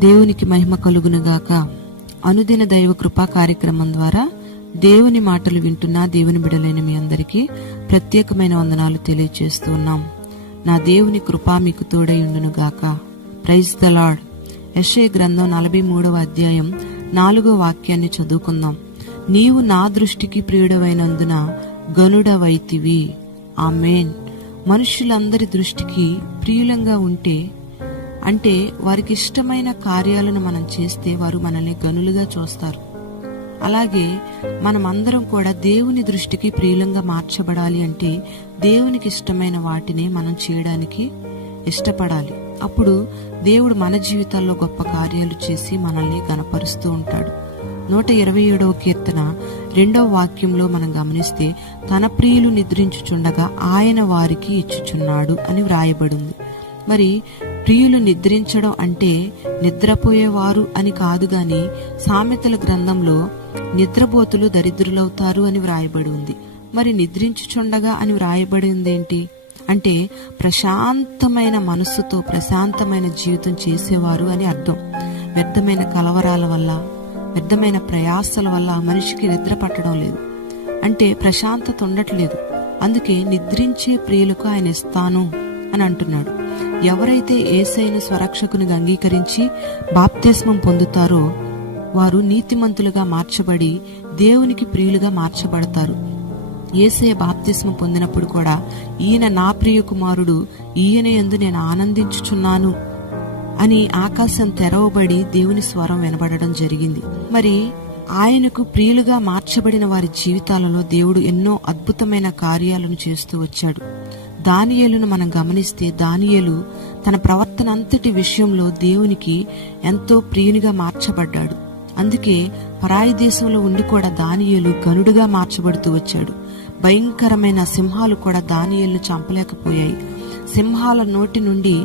దేవునికి మహిమ కలుగునుగాక. అనుదిన దైవ కృపా కార్యక్రమం ద్వారా దేవుని మాటలు వింటున్న దేవుని బిడలైన మీ అందరికీ ప్రత్యేకమైన వందనాలు తెలియజేస్తూ ఉన్నాం. నా దేవుని కృప మీకు తోడై ఉండునుగాక. Praise the Lord. యెషయా గ్రంథం 43వ అధ్యాయం 4వ వాక్యాన్ని చదువుకుందాం. నీవు నా దృష్టికి ప్రియుడవైనందున గనుడవైతివి. ఆమేన్. మనుషులందరి దృష్టికి ప్రియులంగా ఉంటే అంటే వారికి ఇష్టమైన కార్యాలను మనం చేస్తే వారు మనల్ని గనులుగా చూస్తారు. అలాగే మనమందరం కూడా దేవుని దృష్టికి ప్రియులంగా మార్చబడాలి అంటే దేవునికి ఇష్టమైన వాటిని మనం చేయడానికి ఇష్టపడాలి. అప్పుడు దేవుడు మన జీవితాల్లో గొప్ప కార్యాలు చేసి మనల్ని గణపరుస్తూ ఉంటాడు. 127వ కీర్తన 2వ వాక్యంలో మనం గమనిస్తే, తన ప్రియులు నిద్రించుచుండగా ఆయన వారికి ఇచ్చుచున్నాడు అని వ్రాయబడింది. మరి ప్రియులు నిద్రించడం అంటే నిద్రపోయేవారు అని కాదు గాని సామెతల గ్రంథంలో నిద్రపోతులు దరిద్రులవుతారు అని వ్రాయబడి ఉంది. మరి నిద్రించుచుండగా అని వ్రాయబడి ఉందేంటి అంటే ప్రశాంతమైన మనస్సుతో ప్రశాంతమైన జీవితం చేసేవారు అని అర్థం. వ్యర్థమైన కలవరాల వల్ల, వ్యర్థమైన ప్రయాసల వల్ల మనిషికి నిద్ర పట్టడం లేదు, అంటే ప్రశాంతత ఉండట్లేదు. అందుకే నిద్రించే ప్రియులకు ఆయన ఇస్తాను అని అంటున్నాడు. ఎవరైతే యేసయ్యను స్వరక్షకునిగా అంగీకరించి బాప్తిస్మం పొందుతారో వారు నీతిమంతులుగా మార్చబడి దేవునికి ప్రియులుగా మార్చబడతారు. యేసయ్య బాప్తిస్మం పొందినప్పుడు కూడా ఈయన నా ప్రియ కుమారుడు, ఈయన యందు నేను ఆనందించుచున్నాను అని ఆకాశం తెరవబడి దేవుని స్వరం వినబడడం జరిగింది. మరి ఆయనకు ప్రియులుగా మార్చబడిన వారి జీవితాలలో దేవుడు ఎన్నో అద్భుతమైన కార్యాలను చేస్తూ వచ్చాడు. దానియేలును మనం గమనిస్తే, దానియేలు తన ప్రవర్తన అంతటి విషయంలో దేవునికి ఎంతో ప్రియునిగా మార్చబడ్డాడు. అందుకే పరాయి దేశంలో ఉండి కూడా దానియేలు గనుడుగా మార్చబడుతూ వచ్చాడు. భయంకరమైన సింహాలు కూడా దానియేలును చంపలేకపోయాయి. సింహాల నోటి నుండి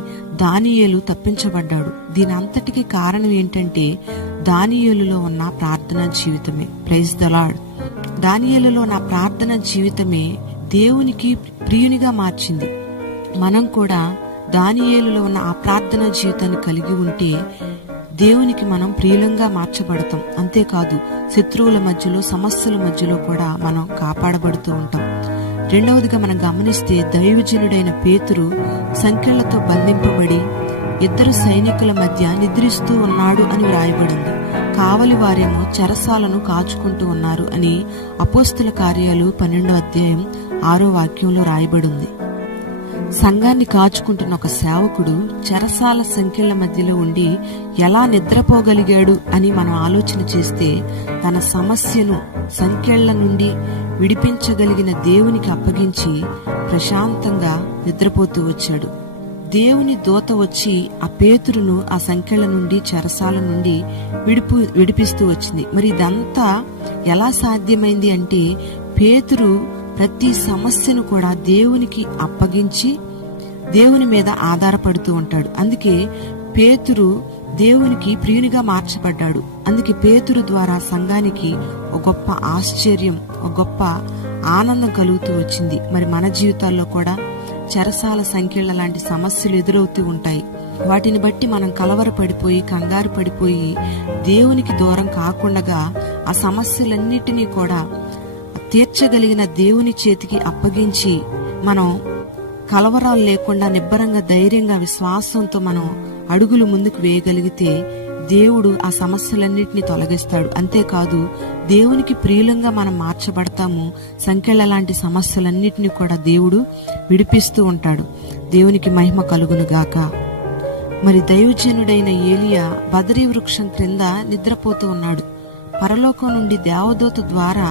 దానియేలు తప్పించబడ్డాడు. దీని అంతటికి కారణం ఏంటంటే దానియేలులో ఉన్న ప్రార్థనా జీవితమే. Praise the lord. దానియేలులో నా ప్రార్థనా జీవితమే దేవునికి ప్రియునిగా మార్చింది. మనం కూడా దానియేలులో ఉన్న ఆ ప్రార్థనా జీవితాన్ని కలిగి ఉంటే దేవునికి మనం ప్రియులంగా మార్చబడతాం. అంతేకాదు శత్రువుల మధ్యలో, సమస్యల మధ్యలో కూడా మనం కాపాడబడుతూ ఉంటాం. రెండవదిగా మనం గమనిస్తే, దైవజనుడైన పేతురు సంకెళ్లతో బంధింపబడి 2 సైనికుల మధ్య నిద్రిస్తూ ఉన్నాడు అని వ్రాయబడింది. కావలి వారేమో చెరసాలను కాచుకుంటూ ఉన్నారు అని అపోస్తల కార్యాలు 12వ అధ్యాయం 6వ వాక్యంలో రాయబడింది. సంఘాన్ని కాచుకుంటున్న ఒక సేవకుడు చెరసాల సంఖ్యల మధ్యలో ఉండి ఎలా నిద్రపోగలిగాడు అని మనం ఆలోచన చేస్తే, తన సమస్యను సంఖ్యల నుండి విడిపించగలిగిన దేవునికి అప్పగించి ప్రశాంతంగా నిద్రపోతూ వచ్చాడు. దేవుని దూత వచ్చి ఆ పేతురును ఆ సంఖ్యల నుండి, చెరసాల నుండి విడిపిస్తూ వచ్చింది. మరి ఇదంతా ఎలా సాధ్యమైంది అంటే పేతురు ప్రతి సమస్యను కూడా దేవునికి అప్పగించి దేవుని మీద ఆధారపడుతూ ఉంటాడు. అందుకే పేతురు దేవునికి ప్రియునిగా మార్చబడ్డాడు. అందుకే పేతురు ద్వారా సంఘానికి ఒక గొప్ప ఆశ్చర్యం, ఒక గొప్ప ఆనందం కలుగుతూ వచ్చింది. మరి మన జీవితాల్లో కూడా చెరసాల సంఖ్యల లాంటి సమస్యలు ఎదురవుతూ ఉంటాయి. వాటిని బట్టి మనం కలవరపడిపోయి, కంగారు పడిపోయి దేవునికి దూరం కాకుండా ఆ సమస్యలన్నిటినీ కూడా తీర్చగలిగిన దేవుని చేతికి అప్పగించి మనం కలవరాలు లేకుండా నిబ్బరంగా, ధైర్యంగా, విశ్వాసంతో మనం అడుగులు ముందుకు వేయగలిగితే దేవుడు ఆ సమస్యలన్నిటినీ తొలగిస్తాడు. అంతేకాదు దేవునికి ప్రియులంగా మనం మార్చబడతాము. సంఖ్యల లాంటి సమస్యలన్నిటినీ కూడా దేవుడు విడిపిస్తూ ఉంటాడు. దేవునికి మహిమ కలుగునుగాక. మరి దైవజనుడైన ఏలియా బదరీ వృక్షం క్రింద నిద్రపోతూ ఉన్నాడు. పరలోకం నుండి దేవదూత ద్వారా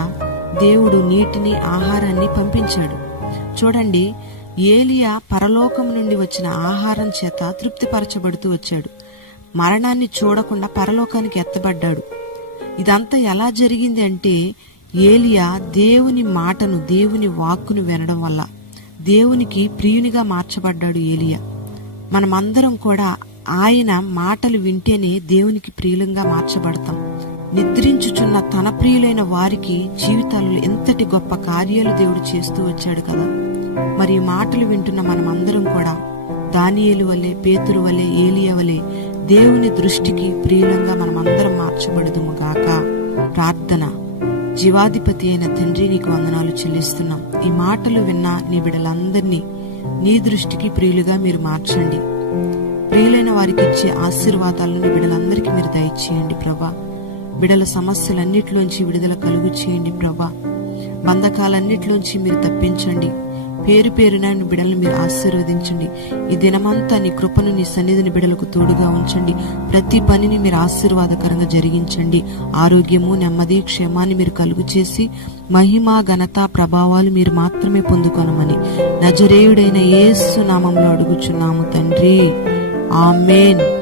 దేవుడు నీటిని, ఆహారాన్ని పంపించాడు. చూడండి, ఏలియా పరలోకం నుండి వచ్చిన ఆహారం చేత తృప్తిపరచబడుతూ వచ్చాడు. మరణాన్ని చూడకుండా పరలోకానికి ఎత్తబడ్డాడు. ఇదంతా ఎలా జరిగింది అంటే ఏలియా దేవుని మాటను, దేవుని వాక్కును వినడం వల్ల దేవునికి ప్రియునిగా మార్చబడ్డాడు ఏలియా. మనమందరం కూడా ఆయన మాటలు వింటేనే దేవునికి ప్రియులంగా మార్చబడతాం. నిద్రించుచున్న తన ప్రియులైన వారికి జీవితాల్లో ఎంతటి గొప్ప కార్యాలు దేవుడు చేస్తూ వచ్చాడు కదా. మరి మాటలు వింటున్న మనమందరం కూడా దానియేలు వలె, పేతురు వలె, ఏలియా వలె దేవుని దృష్టికి ప్రియులంగా మనమందరం మార్చబడుదుము గాక. ప్రార్థన. జీవాధిపతి అయిన తండ్రి, నీకు వందనాలు చెల్లిస్తున్నాం. ఈ మాటలు విన్న నీ బిడ్డలందరినీ నీ దృష్టికి ప్రియులుగా మీరు మార్చండి. ప్రియులైన వారికి ఇచ్చే ఆశీర్వాదాలను బిడ్డలందరికీ మీరు దయచేయండి ప్రభా. బిడ్డల సమస్యలన్నిటిలోంచి విడుదల కలుగు చేయండి ప్రభా. బంధకాలన్నిటిలోంచి మీరు తప్పించండి. పేరు పేరున బిడ్డలను మీరు ఆశీర్వదించండి. ఈ దినమంతా నీ కృపను, నీ సన్నిధిని బిడ్డలకు తోడుగా ఉంచండి. ప్రతి పనిని మీరు ఆశీర్వాదకరంగా జరిగించండి. ఆరోగ్యము, నెమ్మది, క్షేమాన్ని మీరు కలుగు చేసి మహిమ, ఘనత, ప్రభావాలు మీరు మాత్రమే పొందుకొనమని నజరేయుడైన యేసు నామంలో అడుగుచున్నాము తండ్రి. ఆమేన్.